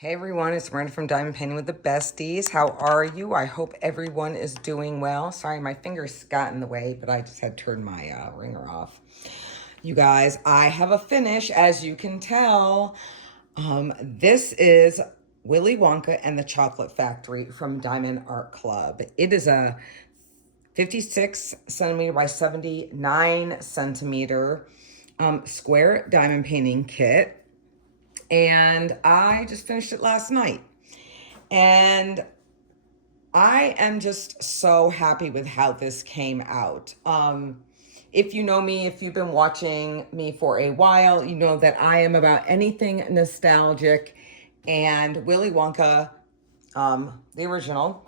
Hey everyone, it's Miranda from Diamond Painting with the Besties. How are you? I hope everyone is doing well. Sorry, my fingers got in the way, but I just had turned my ringer off. You guys, I have a finish, as you can tell. This is Willy Wonka and the Chocolate Factory from Diamond Art Club. It is a 56 centimeter by 79 centimeter square diamond painting kit. And I just finished it last night. And I am just so happy with how this came out. If you know me, if you've been watching me for a while, you know that I am about anything nostalgic. And Willy Wonka, the original,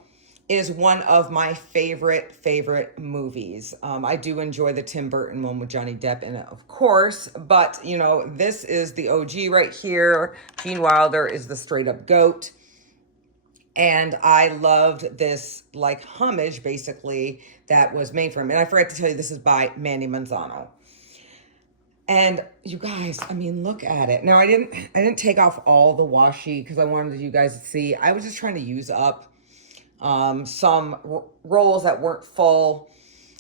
is one of my favorite movies. I do enjoy the Tim Burton one with Johnny Depp in it, of course, but you know, this is the OG right here. Gene Wilder is the straight up GOAT. And I loved this like homage basically that was made for him. And I forgot to tell you, this is by Mandie Event. And you guys, I mean, look at it. Now I didn't take off all the washi because I wanted you guys to see. I was just trying to use up some rolls that weren't full.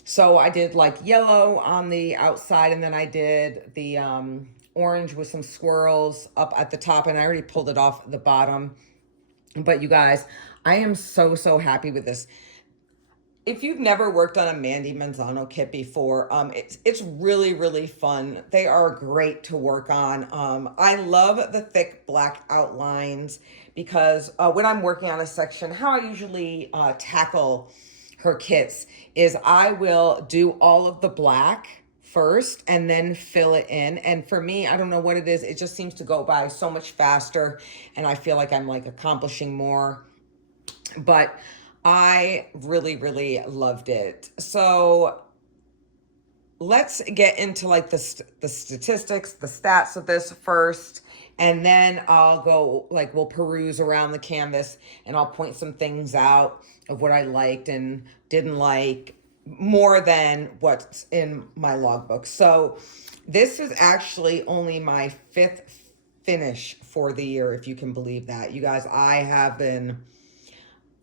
So I did like yellow on the outside, and then I did the orange with some swirls up at the top, and I already pulled it off the bottom. But you guys, I am so happy with this. If you've never worked on a Mandie Event kit before, it's really fun. They are great to work on. I love the thick black outlines because when I'm working on a section, how I usually tackle her kits is I will do all of the black first and then fill it in. And for me, I don't know what it is. It just seems to go by so much faster and I feel like I'm like accomplishing more. But I really loved it. So let's get into like the statistics, the stats of this first, and then I'll go like we'll peruse around the canvas and I'll point some things out of what I liked and didn't like more than what's in my logbook. So this is actually only my 5th finish for the year, if you can believe that. You guys, I have been,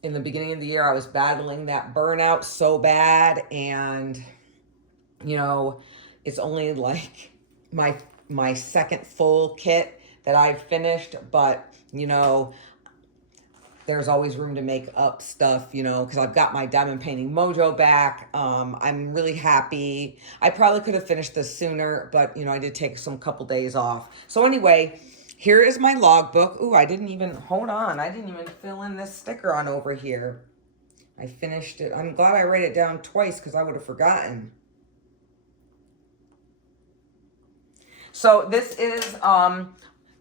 in the beginning of the year, I was battling that burnout so bad, and you know, it's only like my 2nd full kit that I've finished, but you know, there's always room to make up stuff, you know, because I've got my diamond painting mojo back. I'm really happy. I probably could have finished this sooner, but you know, I did take some couple days off. So anyway, here is my logbook. Ooh, I didn't even fill in this sticker on over here. I finished it. I'm glad I wrote it down twice because I would have forgotten. So this is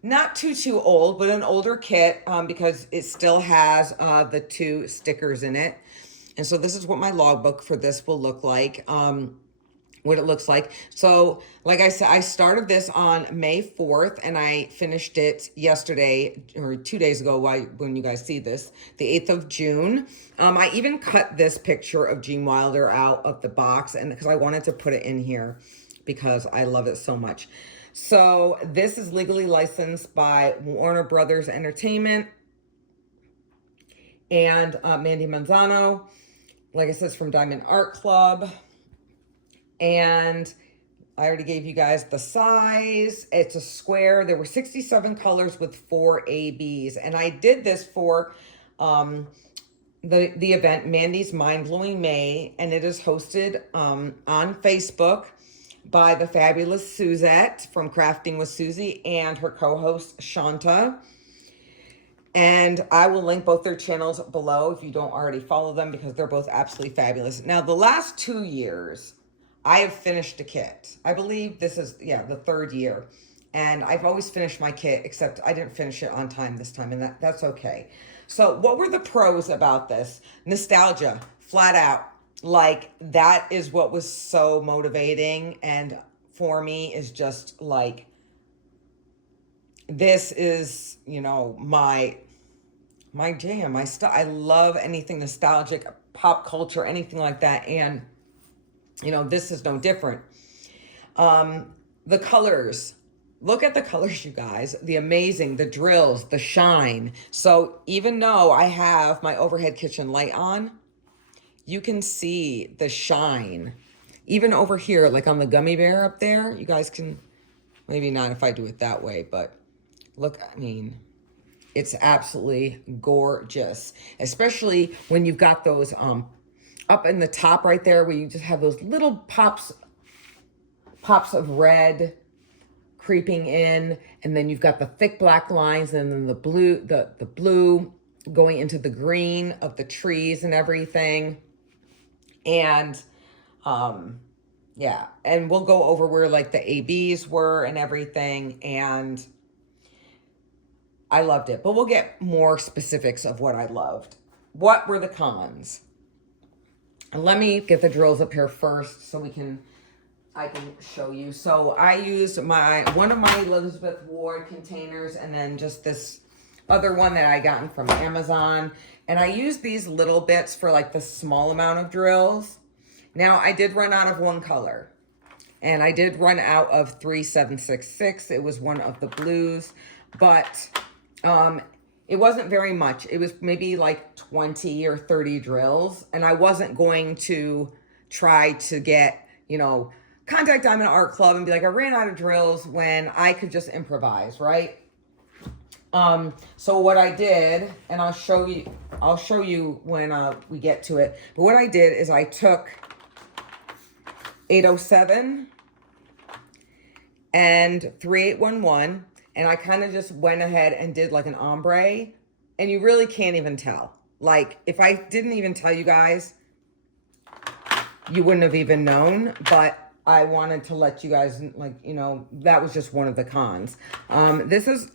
not too old, but an older kit because it still has the 2 stickers in it. And so this is what my logbook for this will look like. What it looks like. So like I said, I started this on May 4th and I finished it yesterday or 2 days ago when you guys see this, the 8th of June. I even cut this picture of Gene Wilder out of the box and because I wanted to put it in here because I love it so much. So this is legally licensed by Warner Brothers Entertainment and Mandie Event. Like I said, it's from Diamond Art Club. And I already gave you guys the size. It's a square. There were 67 colors with 4 ABs. And I did this for the event, Mandie's Mind Blowing May. And it is hosted on Facebook by the fabulous Suzette from Crafting with Susie and her co-host Shanta. And I will link both their channels below if you don't already follow them because they're both absolutely fabulous. Now, the last 2 years, I have finished a kit. I believe this is, the 3rd year. And I've always finished my kit, except I didn't finish it on time this time, and that's okay. So what were the pros about this? Nostalgia, flat out. Like, that is what was so motivating. And for me is just like, this is, you know, my jam, my stuff. I love anything nostalgic, pop culture, anything like that. And you know, this is no different. The colors, Look at the colors, you guys. The amazing, the drills, the shine. So even though I have my overhead kitchen light on, you can see the shine. Even over here, like on the gummy bear up there, you guys can, maybe not if I do it that way, but look, I mean, it's absolutely gorgeous. Especially when you've got those up in the top right there where you just have those little pops of red creeping in, and then you've got the thick black lines, and then the blue, the blue going into the green of the trees and everything. And yeah, and we'll go over where like the ABs were and everything, and I loved it. But we'll get more specifics of what I loved. What were the cons? And let me get the drills up here first so I can show you. So I used one of my Elizabeth Ward containers, and then just this other one that I gotten from Amazon. And I used these little bits for like the small amount of drills. Now I did run out of one color, and I did run out of 3766. It was one of the blues, but it wasn't very much. It was maybe like 20 or 30 drills, and I wasn't going to try to get, you know, contact Diamond Art Club and be like, I ran out of drills, when I could just improvise, right? So what I did, and I'll show you when we get to it, but what I did is I took 807 and 3811, and I kind of just went ahead and did like an ombre, and you really can't even tell. Like, if I didn't even tell you guys, you wouldn't have even known, but I wanted to let you guys, like, you know, that was just one of the cons. This is,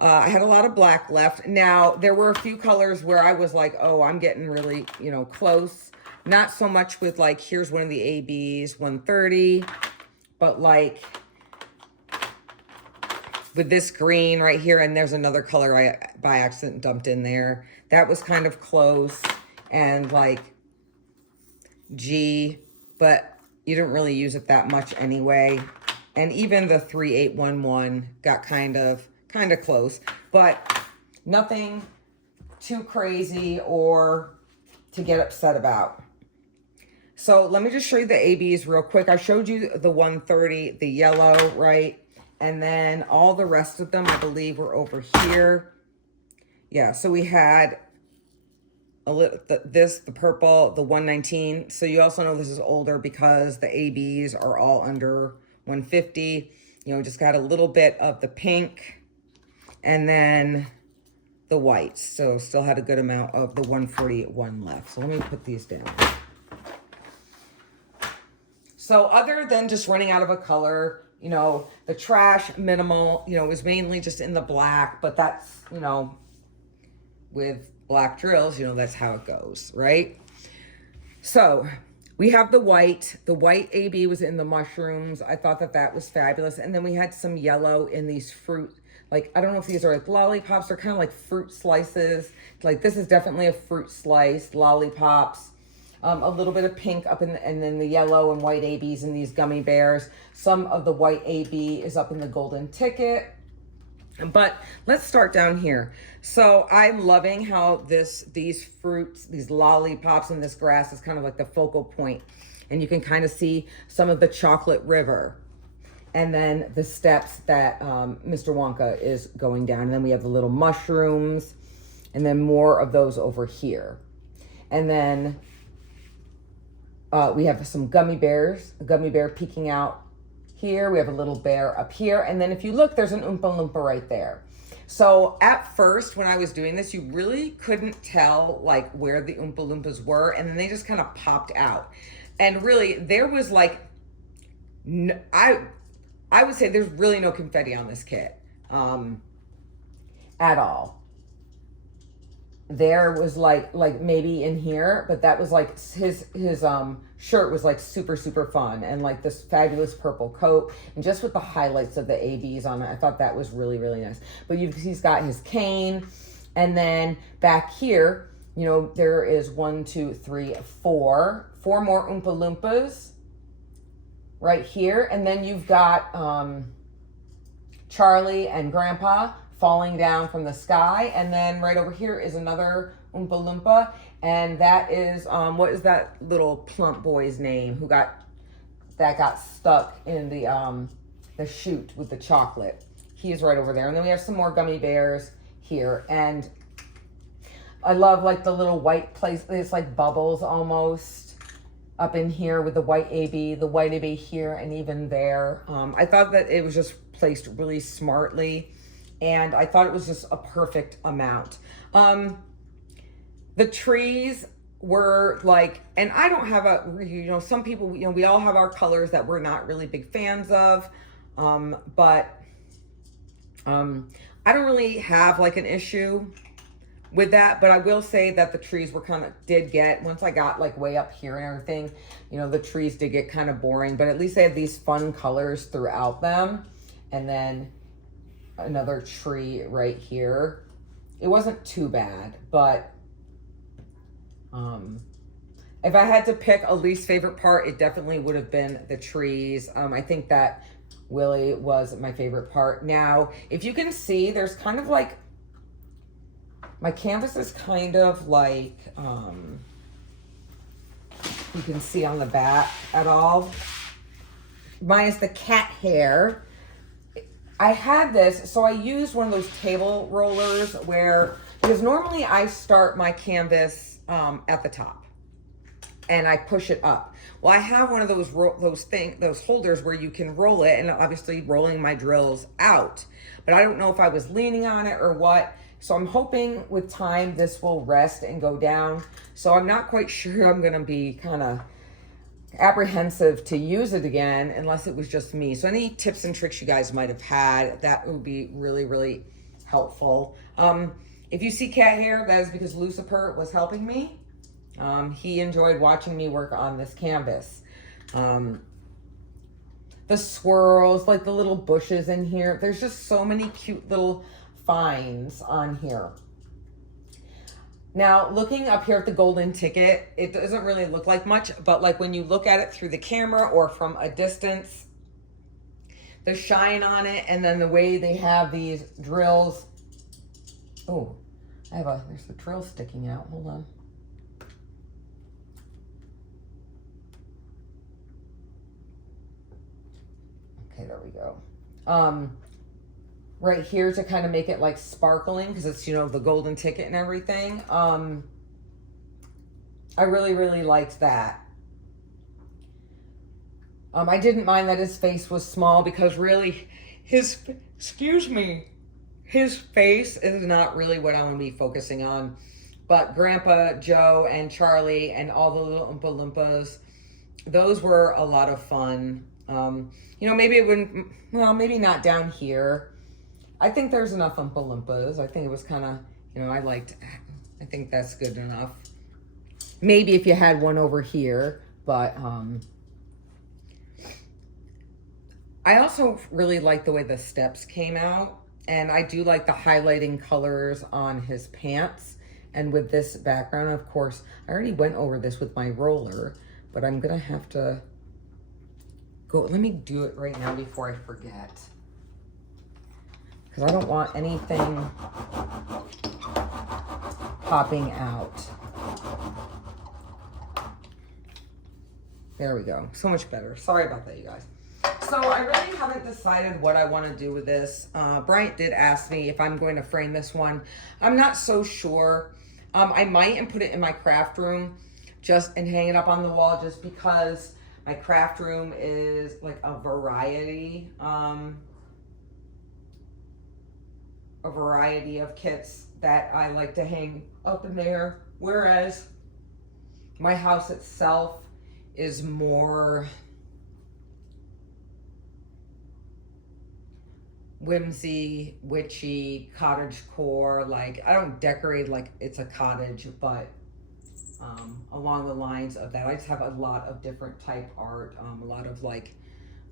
I had a lot of black left. Now, there were a few colors where I was like, oh, I'm getting really, you know, close. Not so much with like, here's one of the ABs, 130, but like with this green right here, and there's another color I by accident dumped in there. That was kind of close, and like G, but you didn't really use it that much anyway. And even the 3811 got kind of close, but nothing too crazy or to get upset about. So let me just show you the ABs real quick. I showed you the 130, the yellow, right? And then all the rest of them, I believe, were over here. Yeah, so we had the purple, the 119. So you also know this is older because the ABs are all under 150. You know, just got a little bit of the pink and then the whites. So still had a good amount of the 141 left. So let me put these down. So other than just running out of a color, you know, the trash minimal, you know, was mainly just in the black, but that's, you know, with black drills, you know, that's how it goes, right? So we have the white AB was in the mushrooms. I thought that that was fabulous. And then we had some yellow in these fruit, like, I don't know if these are like lollipops or kind of like fruit slices. Like, this is definitely a fruit slice, lollipops. A little bit of pink up in and then the yellow and white ABs in these gummy bears. Some of the white AB is up in the golden ticket. But let's start down here. So I'm loving how these fruits, these lollipops and this grass is kind of like the focal point. And you can kind of see some of the chocolate river. And then the steps that Mr. Wonka is going down. And then we have the little mushrooms. And then more of those over here. And then we have some gummy bears, a gummy bear peeking out here. We have a little bear up here. And then if you look, there's an Oompa Loompa right there. So at first, when I was doing this, you really couldn't tell like where the Oompa Loompas were. And then they just kind of popped out. And really, there was like, I would say there's really no confetti on this kit at all. There was like maybe in here, but that was like his shirt was like super fun, and like this fabulous purple coat, and just with the highlights of the ABs on it, I thought that was really nice. But he's got his cane, and then back here, you know, there is 1, 2, 3, 4 more Oompa Loompas right here, and then you've got Charlie and Grandpa falling down from the sky. And then right over here is another Oompa Loompa. And that is, what is that little plump boy's name who got stuck in the chute with the chocolate? He is right over there. And then we have some more gummy bears here. And I love like the little white place. It's like bubbles almost up in here with the white AB, the white AB here and even there. I thought that it was just placed really smartly. And I thought it was just a perfect amount. The trees were like, and I don't have some people, we all have our colors that we're not really big fans of. But I don't really have like an issue with that, but I will say that the trees were once I got like way up here and everything, the trees did get kind of boring, but at least they had these fun colors throughout them. And then another tree right here. It wasn't too bad, but if I had to pick a least favorite part, it definitely would have been the trees. I think that Willy was my favorite part. Now, if you can see, there's kind of like, my canvas is kind of like, you can see on the back at all, minus the cat hair. I had this, so I used one of those table rollers because normally I start my canvas at the top and I push it up. Well, I have one of those holders where you can roll it, and obviously rolling my drills out, but I don't know if I was leaning on it or what. So I'm hoping with time this will rest and go down. So I'm not quite sure. I'm gonna be kind of apprehensive to use it again unless it was just me. So any tips and tricks you guys might have had, that would be really, really helpful. If you see cat hair, that is because Lucifer was helping me. He enjoyed watching me work on this canvas. The swirls, like the little bushes in here. There's just so many cute little finds on here. Now, looking up here at the golden ticket, it doesn't really look like much, but like when you look at it through the camera or from a distance, the shine on it, and then the way they have these drills. Oh, there's the drill sticking out. Hold on. Okay, there we go. Right here to kind of make it like sparkling, because it's, the golden ticket and everything. I really, really liked that. I didn't mind that his face was small, because really his face is not really what I want to be focusing on. But Grandpa, Joe, and Charlie, and all the little Oompa Loompas, those were a lot of fun. Maybe it wouldn't, maybe not down here. I think there's enough Oompa Loompas. I think it was kind of, I think that's good enough. Maybe if you had one over here, but I also really like the way the steps came out. And I do like the highlighting colors on his pants. And with this background, of course, I already went over this with my roller, but I'm going to have to go. Let me do it right now before I forget, because I don't want anything popping out. There we go. So much better. Sorry about that, you guys. So I really haven't decided what I want to do with this. Bryant did ask me if I'm going to frame this one. I'm not so sure. I might and put it in my craft room and hang it up on the wall, just because my craft room is like a variety of kits that I like to hang up in there, whereas my house itself is more whimsy, witchy, cottagecore. Like, I don't decorate like it's a cottage, but along the lines of that. I just have a lot of different type art, a lot of like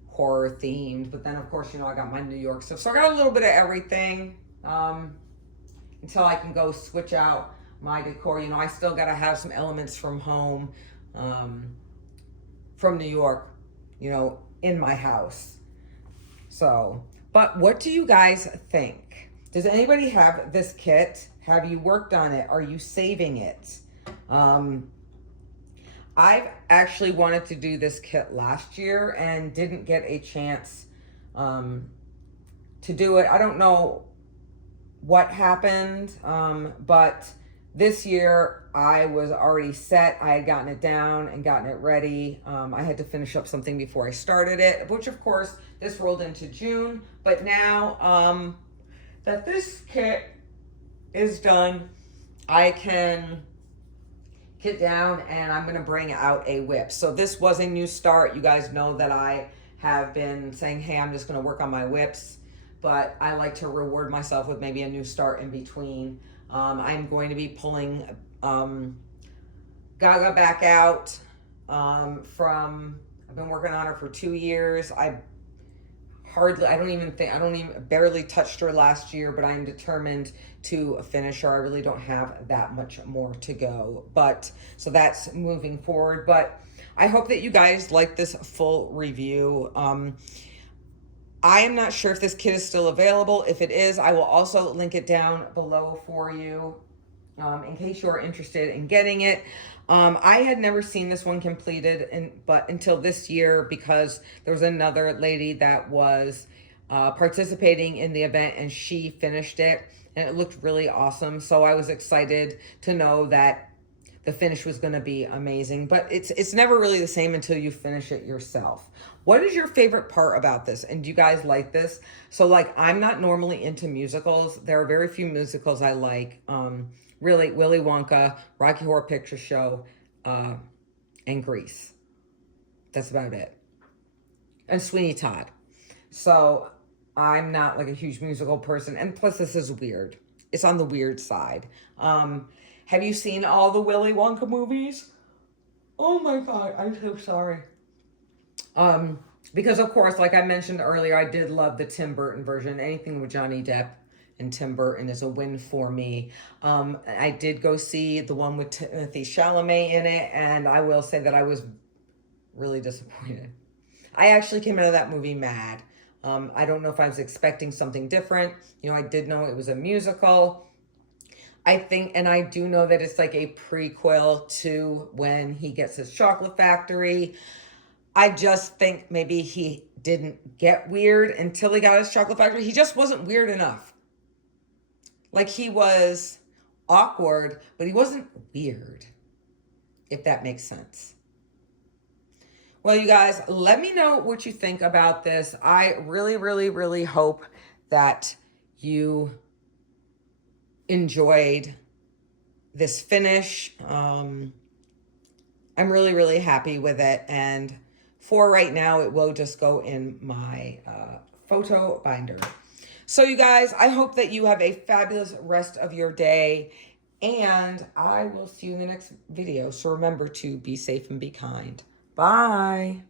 horror themed, but then of course, I got my New York stuff. So I got a little bit of everything until I can go switch out my decor. I still got to have some elements from home, from New York, in my house. So, But what do you guys think? Does anybody have this kit? Have you worked on it? Are you saving it? I've actually wanted to do this kit last year and didn't get a chance to do it. I don't know what happened, but this year I was already set. I had gotten it down and gotten it ready. I had to finish up something before I started it, which of course this rolled into June. But now that this kit is done, I can get down and I'm going to bring out a whip. So this was a new start. You guys know that I have been saying, hey, I'm just going to work on my whips, but I like to reward myself with maybe a new start in between. I'm going to be pulling Gaga back out from, I've been working on her for 2 years. I barely touched her last year, but I'm determined to finish her. I really don't have that much more to go, but so that's moving forward. But I hope that you guys like this full review. I am not sure if this kit is still available. If it is, I will also link it down below for you in case you're interested in getting it. I had never seen this one completed but until this year, because there was another lady that was participating in the event and she finished it and it looked really awesome. So I was excited to know that the finish was going to be amazing, but it's never really the same until you finish it yourself. What is your favorite part about this? And do you guys like this? So like, I'm not normally into musicals. There are very few musicals I like. Really, Willy Wonka, Rocky Horror Picture Show, and Grease. That's about it. And Sweeney Todd. So I'm not like a huge musical person. And plus this is weird. It's on the weird side. Have you seen all the Willy Wonka movies? Oh my God, I'm so sorry. Because of course, like I mentioned earlier, I did love the Tim Burton version. Anything with Johnny Depp and Tim Burton is a win for me. I did go see the one with Timothée Chalamet in it, and I will say that I was really disappointed. I actually came out of that movie mad. I don't know if I was expecting something different. You know, I did know it was a musical. I think, and I do know that it's like a prequel to when he gets his chocolate factory. I just think maybe he didn't get weird until he got his chocolate factory. He just wasn't weird enough. Like, he was awkward, but he wasn't weird, if that makes sense. Well, you guys, let me know what you think about this. I really, really, really hope that you enjoyed this finish. I'm really, really happy with it. And for right now, it will just go in my photo binder. So you guys, I hope that you have a fabulous rest of your day, and I will see you in the next video. So remember to be safe and be kind. Bye.